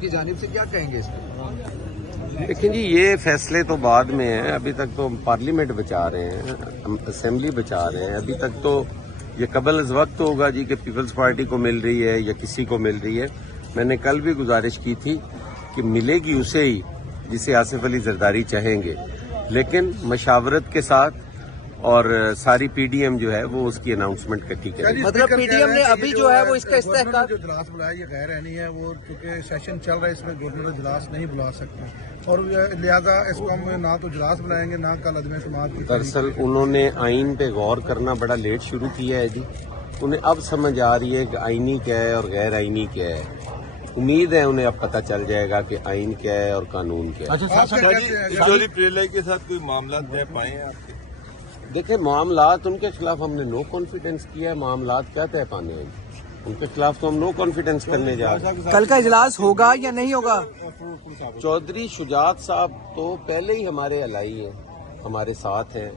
کی جانب سے کیا کہیں گے اس پر؟ لیکن جی یہ فیصلے تو بعد میں ہیں، ابھی تک تو پارلیمنٹ بچا رہے ہیں، اسمبلی بچا رہے ہیں، ابھی تک تو یہ قبل از وقت ہوگا جی کہ پیپلز پارٹی کو مل رہی ہے یا کسی کو مل رہی ہے۔ میں نے کل بھی گزارش کی تھی کہ ملے گی اسے ہی جسے آصف علی زرداری چاہیں گے، لیکن مشاورت کے ساتھ اور ساری پی ڈی ایم جو ہے وہ اس کی اناؤنسمنٹ کٹی کرے گی۔ مطلب پی ڈی ایم نے ابھی جو ہے وہ اس کا استحقاق جو اجلاس بلایا یہ غیر عینی ہے، وہ چونکہ سیشن چل رہا ہے اس میں گورنر اجلاس نہیں بلا سکتے اور لہذا اس کو ہم نہ تو اجلاس بلائیں گے نہ کل عدم اعتماد کی۔ دراصل انہوں نے آئین پہ غور کرنا بڑا لیٹ شروع کیا ہے جی، انہیں اب سمجھ آ رہی ہے کہ آئینی کیا ہے اور غیر آئینی کیا ہے۔ امید ہے انہیں اب پتہ چل جائے گا کہ آئین کیا ہے اور قانون کیا ہے۔ چوری پریلائی کے ساتھ کوئی معاملات طے پائے ہیں آپ کے؟ دیکھیں معاملات ان کے خلاف ہم نے نو کانفیڈنس کیا ہے، معاملات کیا طے پانے ہیں ان کے خلاف تو ہم نو کانفیڈنس کرنے جا رہے ہیں۔ کل کا اجلاس ہوگا یا نہیں ہوگا؟ چودھری شجاعت صاحب تو پہلے ہی ہمارے الائی ہیں، ہمارے ساتھ ہیں،